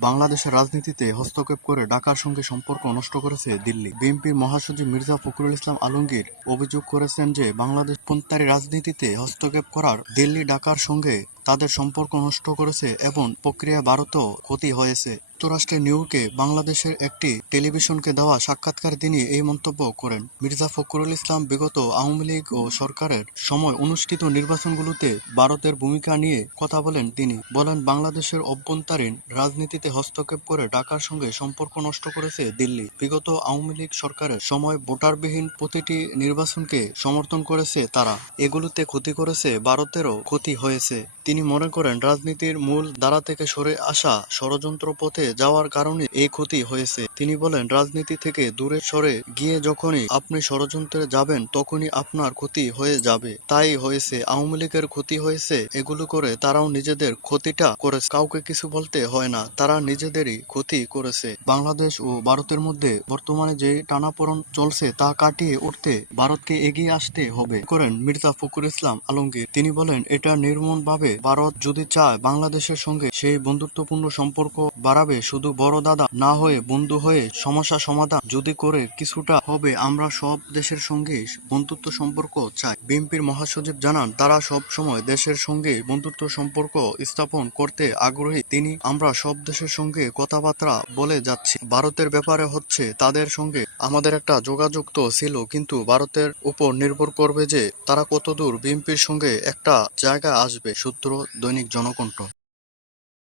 বাংলাদেশের রাজনীতিতে হস্তক্ষেপ করে ঢাকার সঙ্গে সম্পর্ক নষ্ট করেছে দিল্লি। বিএনপির মহাসচিব মির্জা ফখরুল ইসলাম আলমগীর অভিযোগ করেছেন যে, বাংলাদেশ পন্থারি রাজনীতিতে হস্তক্ষেপ করার দিল্লি ঢাকার সঙ্গে তাদের সম্পর্ক নষ্ট করেছে এবং প্রক্রিয়া ভারতও ক্ষতি হয়েছে। যুক্তরাষ্ট্রের নিউইয়র্কে বাংলাদেশের একটি টেলিভিশনকে দেওয়া সাক্ষাৎকার তিনি এই মন্তব্য করেন। মির্জা ফখরুল ইসলাম বিগত আওয়ামী লীগ ও সরকারের সময় অনুষ্ঠিত নির্বাচনগুলোতে ভারতের ভূমিকা নিয়ে কথা বলেন তিনি। বলেন, বাংলাদেশের অভ্যন্তরীণ রাজনীতিতে হস্তক্ষেপ করে ঢাকার সঙ্গে সম্পর্ক নষ্ট করেছে দিল্লি। বিগত আওয়ামী লীগ সরকারের সময় ভোটারবিহীন প্রতিটি নির্বাচনকে সমর্থন করেছে তারা। এগুলোতে ক্ষতি করেছে ভারতেরও ক্ষতি হয়েছে। তিনি মনে করেন, রাজনীতির মূল ধারা থেকে সরে আসা ষড়যন্ত্র পথে যাওয়ার কারণে এই ক্ষতি হয়েছে। তিনি বলেন, রাজনীতি থেকে দূরে সরে গিয়ে যখনই আপনি ষড়যন্ত্রে যাবেন, তখনই আপনার ক্ষতি হয়ে যাবে। তাই হয়েছে, আওয়ামী লীগের ক্ষতি হয়েছে, এগুলো করে তারাও নিজেদের ক্ষতিটা করেছে। কাউকে কিছু বলতে হয় না, তারা নিজেদেরই ক্ষতি করেছে। বাংলাদেশ ও ভারতের মধ্যে বর্তমানে যে টানাপোড়ন চলছে, তা কাটিয়ে উঠতে ভারতকে এগিয়ে আসতে হবে, করেন মির্জা ফখরুল ইসলাম আলমগীর। তিনি বলেন, এটা নির্মমভাবে ভারত যদি চায় বাংলাদেশের সঙ্গে সেই বন্ধুত্বপূর্ণ সম্পর্ক বাড়াবে, শুধু বড় দাদা না হয়ে বন্ধু হয়ে সমস্যা সমাধান যদি করে কিছুটা হবে, আমরা সব দেশের সঙ্গে বন্ধুত্ব সম্পর্ক চাই। বিএনপির মহাসচিব জানান, তারা সব সময় দেশের সঙ্গে বন্ধুত্ব সম্পর্ক স্থাপন করতে আগ্রহী। তিনি, আমরা সব দেশের সঙ্গে কথাবার্তা বলে যাচ্ছি। ভারতের ব্যাপারে হচ্ছে, তাদের সঙ্গে আমাদের একটা যোগাযোগ তো ছিল, কিন্তু ভারতের উপর নির্ভর করবে যে তারা কতদূর বিএনপির সঙ্গে একটা জায়গা আসবে। সূত্র দৈনিক জনকণ্ঠ।